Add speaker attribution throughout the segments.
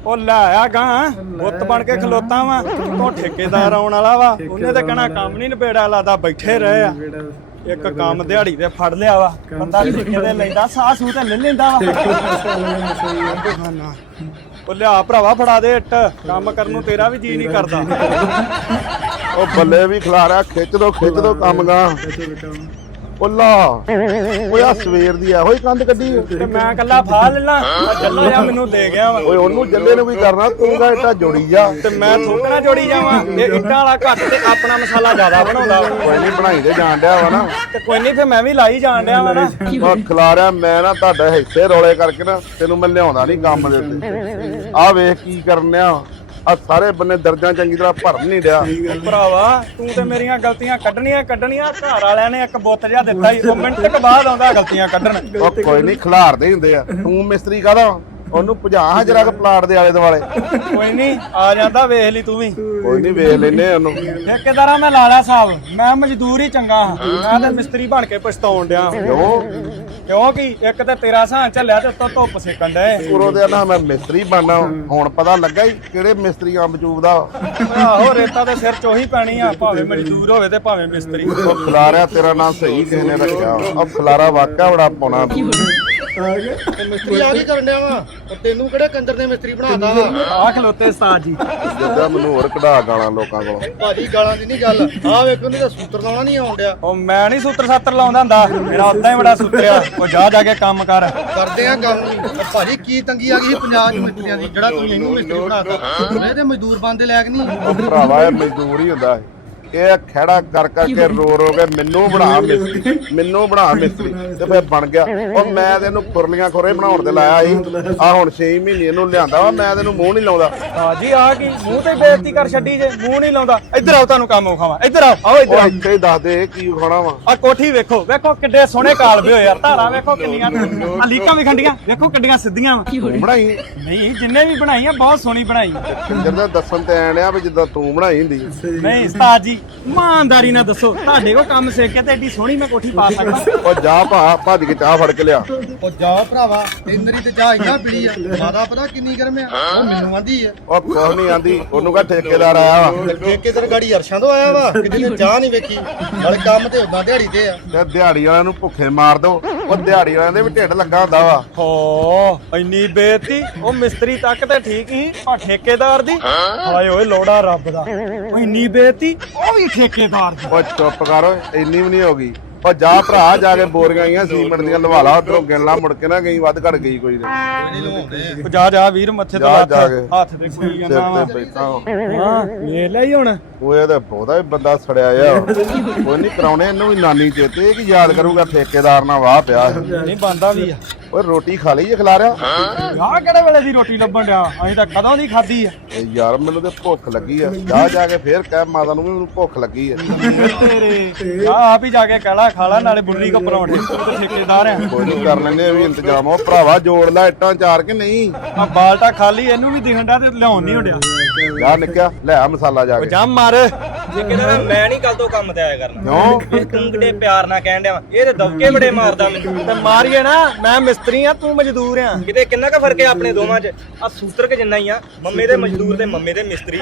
Speaker 1: ਉਹ ਲੈ ਆਇਆ ਗਾਂ ਬੁੱਤ ਬਣ ਕੇ ਖਲੋਤਾ ਵਾ ਤੂੰ ਠੇਕੇਦਾਰ ਆਉਣ ਵਾਲਾ ਵਾ ਉਹਨੇ ਤਾਂ ਕਹਿਣਾ ਕੰਮ ਨਹੀਂ ਨਿਬੇੜਾ ਲਾਦਾ ਬੈਠੇ ਰਹੇ ਆ ਇੱਕ ਕੰਮ ਦਿਹਾੜੀ ਤੇ ਫੜ ਲਿਆ ਵਾ ਬੰਦਾ ਠੇਕੇ ਤੇ ਲੈਂਦਾ ਸਾਹ ਸੂ ਤੇ ਲੈ ਲੈਂਦਾ ਵਾ ਉਹ ਲਿਆ ਭਰਾਵਾ ਫੜਾ ਦੇ ਇੱਟ ਕੰਮ ਕਰਨ ਨੂੰ ਤੇਰਾ ਵੀ ਜੀ ਨਹੀਂ ਕਰਦਾ
Speaker 2: ਉਹ ਬੱਲੇ ਵੀ ਖਿਲਾਰਿਆ ਖਿੱਚ ਦੋ ਕੰਮ ਗਾ ਉੱਲਾ ਓਏ ਆ ਸਵੇਰ ਦੀ ਇਹੋ ਹੀ ਕੰਧ ਕੱਢੀ
Speaker 1: ਤੇ ਮੈਂ ਕੱਲਾ ਫਾ ਲੈਣਾ ਜੱਲਾ ਆ ਮੈਨੂੰ ਦੇ ਗਿਆ ਵਾ
Speaker 2: ਓਏ ਉਹਨੂੰ ਜੱਲੇ ਨੂੰ ਕੀ ਕਰਨਾ ਤੂੰ ਦਾ ਇੱਟਾ ਜੋੜੀ ਜਾ
Speaker 1: ਤੇ ਮੈਂ ਥੋਕਣਾ ਜੋੜੀ ਜਾਵਾਂ ਇਹ ਇੱਟਾਂ ਵਾਲਾ ਘੱਟ ਤੇ ਆਪਣਾ ਮਸਾਲਾ ਜ਼ਿਆਦਾ ਬਣਾਉਂਦਾ ਵਾ
Speaker 2: ਕੋਈ ਨਹੀਂ ਬਣਾਈ ਦੇ ਜਾਣ ਡਿਆ ਵਾ ਨਾ
Speaker 1: ਤੇ ਕੋਈ ਨਹੀਂ ਫੇ ਮੈਂ ਵੀ ਲਾਈ ਜਾਣ ਡਿਆ ਵਾ ਨਾ
Speaker 2: ਉਹ ਖਿਲਾਰਿਆ ਮੈਂ ਨਾ ਤੁਹਾਡੇ ਹਿੱਸੇ ਰੌਲੇ ਕਰਕੇ ਨਾ ਤੈਨੂੰ ਮੈਂ ਲਿਆਉਂਦਾ ਨਹੀਂ ਕੰਮ ਦੇ ਉੱਤੇ ਆ ਵੇਖ ਕੀ ਕਰਨਿਆ ਆ ਸਾਰੇ ਬੰਨੇ ਦਰਜਾਂ ਚੰਗੀ ਤਰ੍ਹਾਂ ਭਰਨ ਨਹੀਂ ਡਿਆ
Speaker 1: ਭਰਾਵਾ ਤੂੰ ਤੇ ਮੇਰੀਆਂ ਗਲਤੀਆਂ ਕੱਢਣੀਆਂ ਘਰ ਵਾਲਿਆਂ ਨੇ ਇੱਕ ਬੁੱਤ ਜਿਹਾ ਦਿੱਤਾ ਸੀ ਉਹ ਮਿੰਟ ਕੁ ਬਾਅਦ ਆਉਂਦਾ ਗਲਤੀਆਂ ਕੱਢਣ
Speaker 2: ਉਹ ਕੋਈ ਨਹੀਂ ਖਿਲਾਰਦੇ ਹੁੰਦੇ ਆ ਤੂੰ ਮਿਸਤਰੀ ਕਾਹਦਾ ਉਹਨੂੰ 50 ਜਰਾ ਪਲਾਟ ਦੇ ਆਲੇ ਦੁਆਲੇ
Speaker 1: ਕੋਈ ਨਹੀਂ ਆ ਜਾਂਦਾ ਵੇਖ ਲਈ ਤੂੰ ਵੀ
Speaker 2: ਕੋਈ ਨਹੀਂ ਵੇਖ ਲੈਨੇ ਉਹਨੂੰ
Speaker 1: ਠੇਕੇਦਾਰਾ ਮੈਂ ਲਾ ਲਿਆ ਸਾਹਿਬ ਮੈਂ ਮਜ਼ਦੂਰ ਹੀ ਚੰਗਾ ਹਾਂ ਮੈਂ ਤੇ ਮਿਸਤਰੀ ਬਣ ਕੇ ਪਛਤਾਉਣ ਡਿਆ ਕਿਉਂਕਿ ਇੱਕ ਤੇ ਤੇਰਾ ਸਾਂ ਝੱਲਿਆ ਤੇ ਉੱਤੋਂ ਧੁੱਪ ਸੇਕਣ ਡਏ
Speaker 2: ਉਰੋਂ ਦੇ ਨਾ ਮੈਂ ਮਿਸਤਰੀ ਬਣਨਾ ਹੁਣ ਪਤਾ ਲੱਗਾ ਹੀ ਕਿਹੜੇ ਮਿਸਤਰੀ ਅੰਬ ਚੂਬਦਾ
Speaker 1: ਆਹੋ ਰੇਤਾ ਦੇ ਸਿਰ ਚ ਉਹੀ ਪੈਣੀ ਆ ਭਾਵੇਂ ਮਜ਼ਦੂਰ ਹੋਵੇ ਤੇ ਭਾਵੇਂ ਮਿਸਤਰੀ
Speaker 2: ਉਹ ਖਿਲਾਰਿਆ ਤੇਰਾ ਨਾਂ ਸਹੀ ਕਿਸੇ ਨੇ ਰੱਖਿਆ ਉਹ ਖਿਲਾਰਾ ਵਾਕਿਆ ਬੜਾ ਪਾਉਣਾ
Speaker 3: ਮਿਸਤਰੀ ਆ ਕੀ ਕਰਨ ਡਿਆ ਵਾ ਤੈਨੂੰ ਕਿਹੜੇ ਕੰਦਰ ਨੇ ਮਿਸਤਰੀ ਬਣਾਤਾ ਵਾ
Speaker 1: ਆ ਖਲੋਤੇ ਉਸਤਾਦ ਜੀ
Speaker 2: ਜਿੱਦਾਂ ਮੈਨੂੰ ਹੋਰ ਕਢਾ ਗਾਲਾਂ ਲੋਕਾਂ ਕੋਲੋਂ
Speaker 3: ਭਾਜੀ ਗਾਲਾਂ ਦੀ ਨਹੀਂ ਗੱਲ ਆ ਵੇਖੋ ਨਹੀਂ ਤਾਂ ਸੂਤਰ ਲਾਉਣਾ ਨਹੀਂ ਆਉਣ ਡਿਆ
Speaker 1: ਉਹ ਮੈਂ ਨਹੀਂ ਸੂਤਰ ਸਾਤਰ ਲਾਉਂਦਾ ਹੁੰਦਾ ਮੇਰਾ ਉਦਾਂ ਹੀ ਬੜਾ ਸੂਤਰਿਆ ਉਹ ਜਾ ਕੇ ਕੰਮ ਕਰ
Speaker 3: ਕਰਦੇ ਆ ਕੰਮ ਭਾਜੀ ਕੀ ਤੰਗੀ ਆ ਗਈ ਸੀ ਪੰਜਾਬ 'ਚ ਮਿਸਤਰੀਆਂ ਦੀ ਜਿਹੜਾ ਤੁਸੀਂ ਇਹਨੂੰ ਮਿਸਤਰੀ ਬਣਾਤਾ ਇਹ ਤੇ ਮਜ਼ਦੂਰ ਬੰਦੇ ਲਾਇਕ ਨਹੀਂ
Speaker 2: ਉਹ ਭਰਾਵਾ ਇਹ ਮਜ਼ਦੂਰ ਹੀ ਹੁੰਦਾ ਇਹ ਖੜਾ ਕਰ ਕਰਕੇ ਰੋ ਕੇ ਮੈਨੂੰ ਬਣਾ ਮਿਸਤਰੀ ਤੇ ਫੇਰ ਬਣ ਗਿਆ ਉਹ ਮੈਂ ਤੇ ਇਹਨੂੰ ਖੁਰਲੀਆਂ ਖੋਰੇ ਬਣਾਉਣ ਤੇ ਲਾਇਆ ਸੀ ਆ ਹੁਣ 6 ਮਹੀਨੇ ਇਹਨੂੰ ਲਿਆਂਦਾ ਵਾ ਮੈਂ ਤੈਨੂੰ ਮੂੰਹ ਨਹੀਂ ਲਾਉਂਦਾ
Speaker 1: ਹਾਂ ਜੀ ਆ ਕੀ ਮੂੰਹ ਤੇ ਬੇਇੱਜ਼ਤੀ ਕਰ ਛੱਡੀ ਜੇ ਮੂੰਹ ਨਹੀਂ ਲਾਉਂਦਾ ਇੱਧਰ ਆਓ ਤੁਹਾਨੂੰ ਕੰਮ ਵਿਖਾਵਾਂ ਇੱਧਰ ਆਓ ਇੱਧਰ
Speaker 2: ਉਹ ਇੱਥੇ ਹੀ ਦੱਸ ਦੇ ਕੀ ਖਾਣਾ ਵਾ
Speaker 1: ਆ ਕੋਠੀ ਵੇਖੋ ਕਿੱਡੇ ਸੋਹਣੇ ਕਾਲਵੇ ਹੋਏ ਯਾਰ ਧਾਰਾਂ ਵੇਖੋ ਕਿੰਨੀਆਂ ਆ ਲੀਕਾਂ ਵੀ ਖੰਡੀਆਂ ਵੇਖੋ ਕਿੱਡੀਆਂ ਸਿੱਧੀਆਂ ਵਾ
Speaker 2: ਬਣਾਈ
Speaker 1: ਨਹੀਂ ਜਿੰਨੇ ਵੀ ਬਣਾਈ ਆ ਬਹੁਤ ਸੋਹਣੀ ਬਣਾਈ
Speaker 2: ਜਦੋਂ ਦੱਸਣ ਤੇ ਆਣਿਆ ਵੀ ਜਿੱਦਾਂ ਤੂੰ ਬਣਾਈ ਹੁੰਦੀ
Speaker 1: ਨਹੀਂ ਉਸਤਾਦ ਜੀ ਇਮਾਨਦਾਰੀ ਨਾਲ ਦੱਸੋ ਤੁਹਾਡੇ ਕੋ ਕੰਮ ਸਿੱਖ ਕੇ ਤੇ ਏਡੀ ਸੋਹਣੀ ਮੈਂ ਕੋਠੀ ਪਾ ਸਕਦਾ
Speaker 2: ਉਹ ਜਾ ਭੱਜ ਕੇ ਚਾਹ ਫੜ ਕੇ ਲਿਆ
Speaker 3: ਉਹ ਜਾ ਭਰਾਵਾ ਇੰਨਰੀ ਤੇ ਚਾਹ ਇੰਨਾ ਪੀੜੀ ਆ ਮਾਦਾ ਪਤਾ ਕਿੰਨੀ ਗਰਮ ਆ ਉਹ ਮੈਨੂੰ ਆਂਦੀ ਆ
Speaker 2: ਉਹ ਕੁਛ ਨਹੀਂ ਆਂਦੀ ਉਹਨੂੰ ਕਹ ਠੇਕੇਦਾਰ ਆਇਆ ਵਾ
Speaker 3: ਠੇਕੇਦਾਰ ਗਾੜੀ ਅਰਸ਼ਾਂ ਤੋਂ ਆਇਆ ਵਾ ਕਿਤੇ ਨੇ ਚਾਹ ਨਹੀਂ ਵੇਖੀ ਨਾਲੇ ਕੰਮ ਤੇ ਉਦਾਂ ਦਿਹਾੜੀ ਤੇ ਆ
Speaker 2: ਤੇ ਦਿਹਾੜੀ ਵਾਲਿਆਂ ਨੂੰ ਭੁੱਖੇ ਮਾਰ ਦੋ ਉਹ ਦਿਹਾੜੀ ਵਾਲਿਆਂ ਦੇ ਵੀ ਢਿੱਡ ਲੱਗਾ ਹੁੰਦਾ ਵਾ
Speaker 1: ਹੋ ਇੰਨੀ ਬੇਇੱਜ਼ਤੀ ਉਹ ਮਿਸਤਰੀ ਤੱਕ ਤੇ ਠੀਕ ਹੀ ਆ ਠੇਕੇਦਾਰ ਦੀ ਹਾਏ ਓਏ ਲੋੜਾ ਰੱਬ ਦਾ ਉਹ ਇੰਨੀ ਬੇਇੱਜ਼ਤੀ ਉਹ ਵੀ ਠੇਕੇਦਾਰ ਦੀ
Speaker 2: ਉਹ ਚੁੱਪ ਕਰ ਓਏ ਇੰਨੀ ਵੀ ਨਹੀਂ ਹੋ ਗਈ ਉਹ ਜਾ ਭਰਾ ਜਾ ਕੇ ਬੋਰੀਆਂ ਆਈਆਂ ਸੀਮੈਂਟ ਦੀਆਂ ਲਵਾ ਲਾ ਉਧਰੋਂ ਗਿਣ ਲਾ ਮੁੜ ਕੇ ਨਾ ਗਈ ਵੱਧ ਘੜ ਗਈ ਕੋਈ
Speaker 3: ਨਹੀਂ ਲਵਾਉਂਦੇ
Speaker 1: ਉਹ ਜਾ ਵੀਰ ਮੱਥੇ ਤੋਂ
Speaker 2: ਜਾ ਕੇ
Speaker 1: ਹੱਥ ਤੇ ਕੋਈ ਜਾਂਦਾ ਵਾ
Speaker 2: ਸਿਰ ਤੇ ਬੈਠਾ
Speaker 1: ਹਾਂ ਵੇਖ ਲੈ ਹੀ ਹੁਣ
Speaker 2: ਉਹ ਇਹਦਾ ਬਹੁਤਾ ਹੀ ਬੰਦਾ ਸੜਿਆ ਆ ਕੋਈ ਨਹੀਂ ਕਰਾਉਣੇ ਇਹਨੂੰ ਵੀ ਨਾਨੀ ਚੇਤੇ ਇਹ ਕੀ ਯਾਦ ਕਰੂਗਾ ਠੇਕੇਦਾਰ ਨਾਲ ਵਾਹ ਪਿਆ
Speaker 1: ਨਹੀਂ ਬੰਦਾ ਵੀ ਆ
Speaker 2: ਓਏ ਰੋਟੀ ਖਾ ਲਈ ਜੇ ਖਿਲਾ ਰਿਆ
Speaker 1: ਆਹ ਕਿਹੜੇ ਵੇਲੇ ਦੀ ਰੋਟੀ ਲੱਭਣ ਡਿਆ ਅਸੀਂ ਤਾਂ ਕਦੋਂ ਦੀ ਖਾਧੀ ਆ
Speaker 2: ਯਾਰ ਮੈਨੂੰ ਤੇ ਭੁੱਖ ਲੱਗੀ ਆ ਜਾ ਕੇ ਫੇਰ ਕਹਿ ਮਾਤਾ ਨੂੰ ਵੀ ਮੈਨੂੰ ਭੁੱਖ ਲੱਗੀ ਆ
Speaker 1: ਤੇਰੇ ਆਪ ਹੀ ਜਾ ਕੇ ਕਹਿਲਾ ਖਾਲਾ ਨਾਲੇ ਬੁੱਢੀ ਕੋ ਪਰੌਂਠੇ ਤੂੰ ਤਾਂ ਠੇਕੇਦਾਰ ਆ
Speaker 2: ਕੋਈ ਨਹੀਂ ਕਰ ਲੈਨੇ ਵੀ ਇੰਤਜ਼ਾਮ ਉਹ ਭਰਾਵਾ ਜੋੜ ਲੈ ਇੱਟਾਂ ਚਾਰ ਕੇ ਨਹੀਂ
Speaker 1: ਆ ਬਾਲਟਾ ਖਾਲੀ ਇਹਨੂੰ ਵੀ ਦਿਖਣ ਡਿਆ ਤੇ ਲਿਆਉਣ ਨਹੀਂ ਹੁੰਦਿਆ
Speaker 2: ਜਾ ਨਿੱਕਿਆ ਲੈ ਆ ਮਸਾਲਾ ਜਾ ਕੇ
Speaker 1: ਜਾ ਮਰ
Speaker 4: ਜੇ ਕਿਤੇ ਮੈਂ ਨਹੀਂ ਕੱਲ ਤੋਂ ਕੰਮ ਤੇ ਆਇਆ ਕਰਨਾ
Speaker 2: ਕਿਉਂ
Speaker 4: ਇਹ ਤੂੰ ਕਿਤੇ ਪਿਆਰ ਨਾਲ ਕਹਿਣ ਡਿਆ ਇਹ ਤੇ ਦਬਕੇ ਬੜੇ ਮਾਰਦਾ ਮੈਨੂੰ
Speaker 1: ਤੇ ਮਾਰੀਏ ਨਾ ਮੈਂ ਮਿਸਤਰੀ ਆ ਤੂੰ ਮਜ਼ਦੂਰ ਆ
Speaker 4: ਕਿਤੇ ਕਿੰਨਾ ਕੁ ਫਰਕ ਹੈ ਆਪਣੇ ਦੋਵਾਂ 'ਚ ਆ ਸੂਤਰ ਕੇ ਜਿੰਨਾ ਹੀ ਆ ਮੰਮੇ ਦੇ ਮਜ਼ਦੂਰ ਤੇ ਮੰਮੇ ਦੇ ਮਿਸਤਰੀ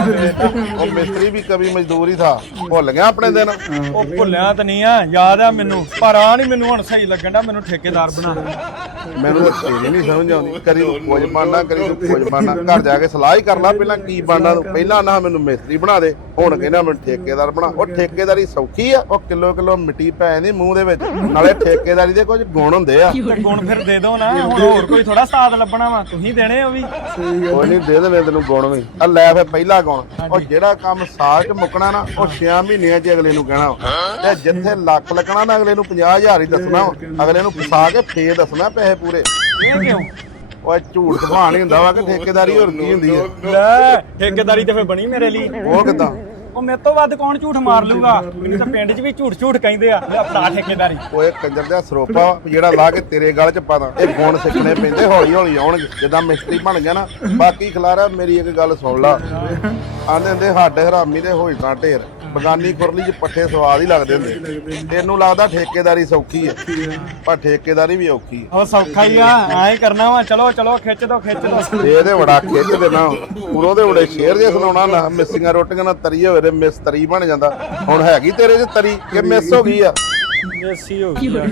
Speaker 2: ਉਹ ਮਿਸਤਰੀ ਵੀ ਕभी ਮਜ਼ਦੂਰ ਹੀ ਥਾ ਭੁੱਲ ਗਿਆ ਆਪਣੇ ਦਿਨ
Speaker 1: ਉਹ ਭੁੱਲਿਆ ਤਾਂ ਨਹੀਂ ਆ ਯਾਦ ਆ ਮੈਨੂੰ ਪਰ ਆ ਨਹੀਂ ਮੈਨੂੰ ਹੁਣ ਸਹੀ ਲੱਗਣ ਦਾ ਮੈਨੂੰ ਠੇਕੇਦਾਰ ਬਣਾ
Speaker 2: ਮੈਨੂੰ ਤਾਂ ਤੇਰੀ ਨਹੀਂ ਸਮਝ ਆਉਂਦੀ ਕਰੀ ਤੂੰ ਕੁਝ ਬਣਨਾ ਕਰੀ ਤੂੰ ਕੁਝ ਬਣਨਾ ਘਰ ਜਾ ਕੇ ਸਲਾਹ ਹੀ ਕਰ ਲੈ ਪਹਿਲਾਂ ਕੀ ਬਣਨਾ ਤੂੰ ਪਹਿਲਾਂ ਨਾ ਮੈਨੂੰ ਮਿਸਤਰੀ ਬਣਾ ਦੇ ਹੁਣ ਕਹਿੰਦਾ ਮੈਨੂੰ ਠੇਕੇਦਾਰ ਬਣਾ ਉਹ ਠੇਕੇਦਾਰੀ ਸੌਖੀ ਆ ਉਹ ਕਿਲੋ ਮਿੱਟੀ ਪੈ ਜਾਂਦੀ ਮੂੰਹ ਦੇ ਵਿੱਚ ਨਾਲੇ ਠੇਕੇਦਾਰੀ ਦੇ ਕੁਝ ਗੁਣ ਹੁੰਦੇ ਆ
Speaker 1: ਗੁਣ ਫਿਰ ਦੇ ਦੋ ਨਾ ਹੁਣ ਹੋਰ ਕੋਈ ਥੋੜਾ ਸਾਥ ਲੱਭਣਾ ਵਾ ਤੁਸੀਂ ਦੇਣੇ ਉਹ ਵੀ
Speaker 2: ਕੋਈ ਨਹੀਂ ਦੇ ਦੇਣੇ ਤੈਨੂੰ ਗੁਣ ਵੀ ਆ ਲੈ ਫੇ ਪਹਿਲਾ ਗੁਣ ਉਹ ਜਿਹੜਾ ਕੰਮ ਸਾਲ ਚ ਮੁੱਕਣਾ ਨਾ ਉਹ 6 ਮਹੀਨਿਆਂ ਚ ਅਗਲੇ ਨੂੰ ਕਹਿਣਾ ਤੇ ਜਿੱਥੇ ਲੱਖ ਲੱਗਣਾ ਨਾ ਅਗਲੇ ਨੂੰ 50,000 ਹੀ ਦੱਸਣਾ ਅਗਲੇ ਨੂੰ ਫਸਾ ਕੇ ਫੇਰ ਦੱਸਣਾ ਪੈਸੇ ਪੂਰੇ
Speaker 1: ਇਹ ਕਿਉਂ
Speaker 2: ਉਹ ਝੂਠ ਸੁਭਾਣ ਹੀ ਹੁੰਦਾ ਵਾ ਕਿ ਠੇਕੇਦਾਰੀ ਹੋਰ ਕੀ ਹੁੰਦੀ ਹੈ
Speaker 1: ਲੈ ਠੇਕੇਦਾਰੀ ਤੇ ਫੇ ਬਣੀ ਮੇਰੇ ਲਈ
Speaker 2: ਉਹ ਕਿੱਦਾਂ
Speaker 1: ਉਹ ਮੇਰੇ ਤੋਂ ਵੱਧ ਕੌਣ ਝੂਠ ਮਾਰ ਲੂਗਾ ਮੈਨੂੰ ਤਾਂ ਪਿੰਡ 'ਚ ਵੀ ਝੂਠ ਕਹਿੰਦੇ ਆ ਲੈ ਫੜਾ ਠੇਕੇਦਾਰੀ
Speaker 2: ਓਏ ਕੰਜਰ ਦਾ ਸਰੋਪਾ ਜਿਹੜਾ ਲਾ ਕੇ ਤੇਰੇ ਗਲ 'ਚ ਪਾਦਾ ਇਹ ਗੁਣ ਸਿੱਖਣੇ ਪੈਂਦੇ ਹੌਲੀ ਹੌਲੀ ਆਉਣਗੇ ਜਿੱਦਾਂ ਮਿਸਤਰੀ ਬਣ ਗਿਆ ਨਾ ਬਾਕੀ ਖਿਲਾਰਾ ਮੇਰੀ ਇੱਕ ਗੱਲ ਸੁਣ ਲਾ ਆਂਦੇ ਹੁੰਦੇ ਹੱਡ ਹਰਾਮੀ ਦੇ ਹੋਈ ਤਾਂ ਢੇਰ ਬਗਾਨੀ ਖੁਰਲੀ 'ਚ ਪੱਠੇ ਸਵਾਦ ਹੀ ਲੱਗਦੇ ਹੁੰਦੇ। ਤੈਨੂੰ ਲੱਗਦਾ ਠੇਕੇਦਾਰੀ ਸੌਖੀ ਆ, ਪਰ ਠੇਕੇਦਾਰੀ ਵੀ ਔਖੀ ਆ।
Speaker 1: ਉਹ ਸੌਖਾ ਹੀ ਆ, ਐਂ ਕਰਨਾ ਵਾ। ਚਲੋ ਚਲੋ ਖਿੱਚ ਦੋ
Speaker 2: ਇਹਦੇ ਬੜਾ ਖਿੱਚ ਦੇਣਾ ਉਰੋਂ ਦੇ ਬੜੇ ਸ਼ੇਰ ਜੇ ਸੁਣਾਉਣਾ ਨਾ। ਮਿਸੀਆਂ ਰੋਟੀਆਂ ਨਾਲ ਤਰੀ ਹੋਵੇ ਤੇ ਮਿਸ ਤਰੀ ਬਣ ਜਾਂਦਾ। ਹੁਣ ਹੈਗੀ ਤੇਰੇ 'ਚ ਤਰੀ ਕਿ ਮਿਸ ਹੋ ਗਈ ਆ?
Speaker 1: ਮੇਸੀ ਹੋ ਗਈ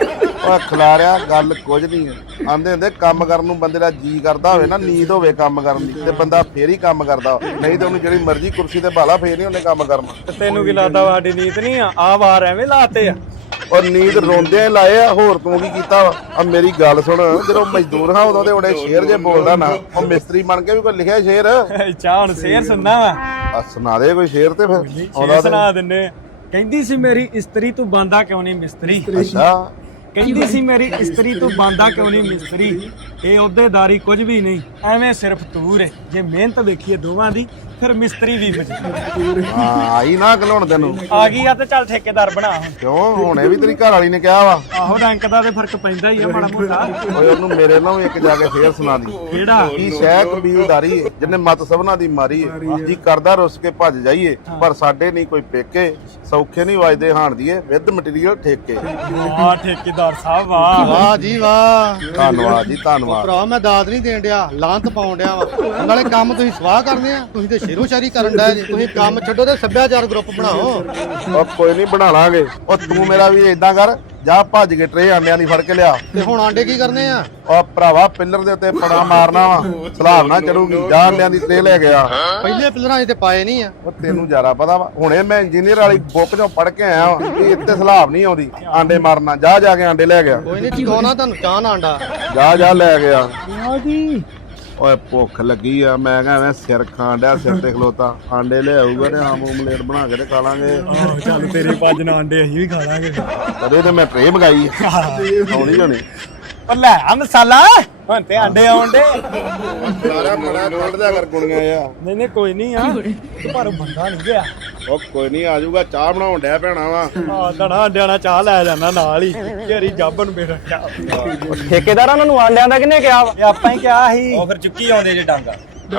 Speaker 2: ਉਹ ਖਿਲਾਰਿਆ ਗੱਲ ਕੁਝ ਨਹੀਂ ਹੈ। ਆਂਦੇ ਹੁੰਦੇ ਕੰਮ ਕਰਨ ਨੂੰ ਬੰਦੇ ਦਾ ਜੀ ਕਰਦਾ ਹੋਵੇ ਨਾ, ਨੀਂਦ ਹੋਵੇ ਕੰਮ ਕਰਨ ਦੀ, ਤੇ ਬੰਦਾ ਫੇਰ ਹੀ ਕੰਮ ਕਰਦਾ। ਨਹੀਂ ਤੇ ਉਹਨੂੰ ਜਿਹੜੀ ਮਰਜ਼ੀ ਕੁਰਸੀ ਤੇ ਭਾਲਾ ਫੇਰ ਨਹੀਂ ਉਹਨੇ ਕੰਮ ਕਰਨਾ।
Speaker 1: ਤੇ ਤੈਨੂੰ ਕੀ ਲੱਗਦਾ ਸਾਡੀ ਨੀਤ ਨਹੀਂ ਆ ਵਾਰ ਐਵੇਂ ਲਾਤੇ ਆ।
Speaker 2: ਔਰ ਨੀਂਦ ਰੋਂਦਿਆਂ ਲਾਏ ਆ, ਹੋਰ ਤੂੰ ਕੀ ਕੀਤਾ ਵਾ? ਆ ਮੇਰੀ ਗੱਲ ਸੁਣ, ਜਦੋਂ ਮਜ਼ਦੂਰ ਹਾਂ ਉਦੋਂ ਤੇ ਉਹਨੇ ਸ਼ੇਰ ਜੇ ਬੋਲਦਾ ਨਾ। ਉਹ ਮਿਸਤਰੀ ਬਣ ਕੇ ਵੀ ਕੋਈ ਲਿਖਿਆ ਸ਼ੇਰ?
Speaker 1: ਚਾਹ ਹੁਣ ਸ਼ੇਰ ਸੁਣਨਾ ਵਾ।
Speaker 2: ਆ ਸੁਣਾ ਦੇ ਕੋਈ ਸ਼ੇਰ ਤੇ ਫਿਰ
Speaker 1: ਸ਼ੇਰ ਸੁਣਾ ਦਿੰਨੇ। ਕਹਿੰਦੀ ਸੀ ਮੇਰੀ ਇਸਤਰੀ ਤੂੰ ਬਾਂਦਾ ਕਿਉਂ ਨਹੀਂ ਮਿਸਤਰੀ।
Speaker 2: ਅੱਛਾ
Speaker 1: ਕਹਿੰਦੀ ਸੀ ਮੇਰੀ ਇਸਤਰੀ ਤੂੰ ਬਾਂਦਾ ਕਿਉਂ ਨਹੀਂ ਮਿਸਤਰੀ। ਇਹ ਅਹੁਦੇਦਾਰੀ ਕੁਝ ਵੀ ਨਹੀਂ, ਐਵੇਂ ਸਿਰਫ ਤੂਰ ਏ। ਜੇ ਮਿਹਨਤ ਵੇਖੀਏ ਦੋਵਾਂ ਦੀ ਫਿਰ ਮਿਸਤਰੀ ਵੀ ਮਜਬੂਰ।
Speaker 2: ਹਾਂ ਆਈ ਨਾ ਘਲਾਉਣ ਤੈਨੂੰ
Speaker 1: ਆ ਗਈ ਆ ਤੇ ਚੱਲ ਠੇਕੇਦਾਰ ਬਣਾ ਹੁਣ।
Speaker 2: ਕਿਉਂ ਹੁਣੇ ਵੀ ਤੇਰੀ ਘਰ ਵਾਲੀ ਨੇ ਕਿਹਾ ਵਾ?
Speaker 1: ਆਹੋ ਰੰਕ ਦਾ ਤੇ ਫਰਕ ਪੈਂਦਾ ਹੀ ਆ ਮਾੜਾ ਮੋਟਾ।
Speaker 2: ਓਏ ਉਹਨੂੰ ਮੇਰੇ ਨਾਲ ਵੀ ਇੱਕ ਜਾ ਕੇ ਫੇਰ ਸੁਣਾ ਦੀ।
Speaker 1: ਕਿਹੜਾ?
Speaker 2: ਕੀ ਸ਼ਹਿ ਕਬੀਲਦਾਰੀ ਏ, ਜਿਹਨੇ ਮਤ ਸਭਨਾ ਦੀ ਮਾਰੀ ਏ। ਜੀ ਕਰਦਾ ਰੁੱਸ ਕੇ ਭੱਜ ਜਾਈਏ, ਪਰ ਸਾਡੇ ਨਹੀਂ ਕੋਈ ਪੇਕੇ। ਸੌਖੇ ਨਹੀਂ ਵੱਜਦੇ ਹਾਣ ਦੀਏ ਵਿਦ ਮਟੀਰੀਅਲ ਠੇਕੇ।
Speaker 1: ਵਾਹ ਠੇਕੇਦਾਰ ਸਾਹਿਬ ਵਾਹ।
Speaker 3: ਵਾਹ ਜੀ ਵਾਹ।
Speaker 2: ਧੰਨਵਾਦ ਜੀ ਧੰਨਵਾਦ।
Speaker 3: ਭਰਾ ਮੈਂ ਦਾਦ ਨਹੀਂ ਦੇਣ ਡਿਆ, ਲਾਂਤ ਪਾਉਣ ਡਿਆ ਵਾ। ਨਾਲੇ ਕੰਮ ਤੁਸੀਂ ਸਵਾਹ ਕਰਦੇ ਆ, ਤੁਸੀਂ ਤੇ ਸ਼ੇਰੋ ਸ਼ਾਇਰੀ ਕਰਨ ਡਿਆ ਜੀ। ਤੁਸੀਂ ਕੰਮ ਛੱਡੋ ਤੇ ਸੱਭਿਆਚਾਰ ਗਰੁੱਪ ਬਣਾਓ।
Speaker 2: ਉਹ ਕੋਈ ਨਹੀਂ ਬਣਾ ਲਾਂਗੇ। ਉਹ ਤੂੰ ਮੇਰਾ ਵੀ ਏਦਾਂ ਕਰ, ਜਾ ਭੱਜ ਕੇ ਟਰੇ ਆਂਡਿਆਂ ਦੀ ਫੜ ਕੇ ਲਿਆ।
Speaker 3: ਤੇ ਹੁਣ ਆਂਡੇ ਕੀ ਕਰਨੇ ਆ?
Speaker 2: ਉਹ ਭਰਾਵਾ ਪਿੱਲਰ ਦੇ ਉੱਤੇ ਪੜਾ ਮਾਰਨਾ ਵਾ, ਸਲਾਬ ਨਾ ਚੜੂਗੀ। ਜਾ ਆਂਡਿਆਂ ਦੀ ਟਰੇ ਲੈ ਗਿਆ।
Speaker 3: ਪਹਿਲੇ ਪਿਲਰਾਂ 'ਚ ਤੇ ਪਾਏ ਨਹੀਂ ਆ।
Speaker 2: ਉਹ ਤੈਨੂੰ ਜ਼ਿਆਦਾ ਪਤਾ ਵਾ। ਹੁਣੇ ਮੈਂ ਇੰਜੀਨੀਅਰ ਵਾਲੀ ਬੁੱਕ ਚੋਂ ਪੜ ਕੇ ਆਇਆ ਵਾਂ ਕਿ ਇੱਥੇ ਸਲਾਬ ਨਹੀਂ ਆਉਂਦੀ ਆਂਡੇ ਮਾਰਨਾ। ਜਾ ਕੇ ਆਂਡੇ ਲੈ ਗਿਆ।
Speaker 3: ਕੋਈ ਨਹੀਂ ਚਕਾਉਣਾ ਤੁਹਾਨੂੰ ਚਾਹ ਨਾ ਆਂਡਾ।
Speaker 2: ਜਾ ਲੈ ਗਿਆ।
Speaker 1: ਜੀ
Speaker 2: ਓਏ ਭੁੱਖ ਲੱਗੀ ਆ, ਮੈਂ ਕਿਹਾ ਐਵੇਂ ਸਿਰ ਖਾਣ ਡਿਆ, ਸਿਰ ਤੇ ਖਲੋਤਾ। ਆਂਡੇ ਲੈ ਆਊਗਾ ਤੇ ਆਮ ਓਮਲੇਟ ਬਣਾ ਕੇ ਤੇ ਖਾ ਲਾਂਗੇ।
Speaker 1: ਚੱਲ ਤੇਰੀ ਭੱਜ ਨਾ ਆਂਡੇ ਅਸੀਂ ਵੀ ਖਾ ਲਾਂਗੇ।
Speaker 2: ਕਦੇ ਤੇ ਮੈਂ ਟਰੇ ਮੰਗਾਈ ਆਉਣੀ ਹੋਣੀ।
Speaker 1: ਪਰ ਲੈ ਆ ਮਸਾਲਾ ਹੁਣ ਤੇ ਆਂਡੇ ਆਉਂਦੇ।
Speaker 2: ਸਾਰਾ ਬੜਾ ਕੱਢ ਦਿਆ ਕਰ ਕੁੜੀਆਂ ਆ।
Speaker 1: ਨਹੀਂ ਕੋਈ ਨਹੀਂ ਆ, ਪਰ ਬੰਦਾ ਨਹੀਂ ਗਿਆ।
Speaker 2: ਉਹ ਕੋਈ ਨਹੀਂ ਆ ਜਾਊਗਾ। ਚਾਹ ਬਣਾਉਣ ਡਿਆ ਭੈਣਾ ਵਾ।
Speaker 1: ਆ ਦਣਾ ਆਂਡਿਆਂ ਨਾਲ ਚਾਹ ਲੈ ਜਾਂਦਾ ਨਾਲ ਹੀ। ਘੇਰੀ ਜੱਬਨ ਮੇਰਾ
Speaker 4: ਠੇਕੇਦਾਰਾਂ ਨੂੰ ਆਂਡਿਆਂ ਦਾ ਕਿਹਨੇ ਕਿਹਾ ਵਾ?
Speaker 1: ਇਹ ਆਪਾਂ ਹੀ ਕਿਹਾ ਸੀ।
Speaker 4: ਉਹ ਫਿਰ ਚੁੱਕੀ ਆਉਂਦੇ ਜੇ ਡਾਂਗਾ।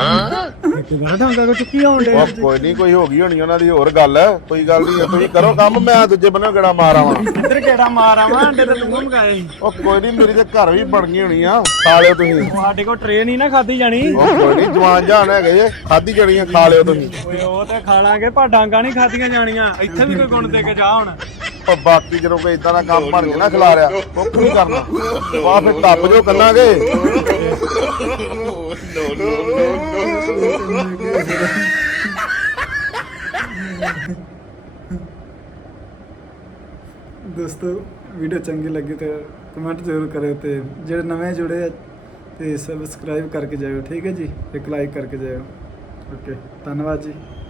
Speaker 1: ਠੇਕੇਦਾਰ ਢੰਗਾ ਕੋ ਚੁੱਕੀ ਆਉਂਦੇ।
Speaker 2: ਉਹ ਕੋਈ ਨਹੀਂ, ਕੋਈ ਹੋ ਗਈ ਹੋਣੀ ਉਹਨਾਂ ਦੀ ਹੋਰ ਗੱਲ। ਕੋਈ ਗੱਲ ਨਹੀਂ, ਤੁਸੀਂ ਕਰੋ ਕੰਮ, ਮੈਂ ਦੂਜੇ ਬੰਨੇ ਗੇੜਾ ਮਾਰ ਆਵਾਂ।
Speaker 1: ਇੱਧਰ ਕਿਹੜਾ ਮਾਰ ਆਵਾਂ, ਆਂਡੇ ਤੇ ਤੂੰ ਮੰਗਾਏ ਸੀ।
Speaker 2: ਉਹ ਕੋਈ ਨਹੀਂ, ਮੇਰੀ ਤੇ ਘਰ ਵੀ ਬਣ ਗਈ ਹੋਣੀ ਆ, ਖਾ ਲਿਓ ਤੁਸੀਂ।
Speaker 1: ਸਾਡੇ ਕੋਲ ਟ੍ਰੇਨ ਹੀ ਨਾ ਖਾਦੀ ਜਾਣੀ।
Speaker 2: ਉਹ ਕੋਈ ਨਹੀਂ, ਜਵਾਨ ਜਾਨ ਹੈਗੇ ਜੇ, ਖਾਦੀ ਜਣੀਆਂ ਖਾ ਲਿਓ ਤੁਸੀਂ।
Speaker 1: ਓਏ ਉਹ ਤੇ ਖਾ ਲਾਂਗੇ, ਪਰ ਡਾਂਗਾ ਨਹੀਂ ਖਾਦੀਆਂ ਜਾਣੀਆਂ। ਇੱਥੇ ਵੀ ਕੋਈ ਗੁਣ ਦੇ ਕੇ ਜਾ ਹੁਣ।
Speaker 2: ਉਹ ਬਾਕੀ ਜਦੋਂ ਕੋਈ ਇਦਾਂ ਦਾ ਕੰਮ ਬਣ ਕੇ ਨਾ ਖਿਲਾ ਰਿਆ, ਕੁੱਖ ਨਹੀਂ ਕਰਨਾ। ਵਾਹ ਫਿਰ ਟੱਪ ਜੋ ਕੱਲਾਂਗੇ।
Speaker 5: ਦੋਸਤੋ ਵੀਡੀਓ ਚੰਗੀ ਲੱਗੀ ਤਾਂ ਕਮੈਂਟ ਜ਼ਰੂਰ ਕਰਿਓ, ਤੇ ਜਿਹੜੇ ਨਵੇਂ ਜੁੜੇ ਆ ਤੇ ਸਬਸਕ੍ਰਾਈਬ ਕਰਕੇ ਜਾਇਓ। ਠੀਕ ਹੈ ਜੀ, ਇੱਕ ਲਾਈਕ ਕਰਕੇ ਜਾਇਓ। ਓਕੇ, ਧੰਨਵਾਦ ਜੀ।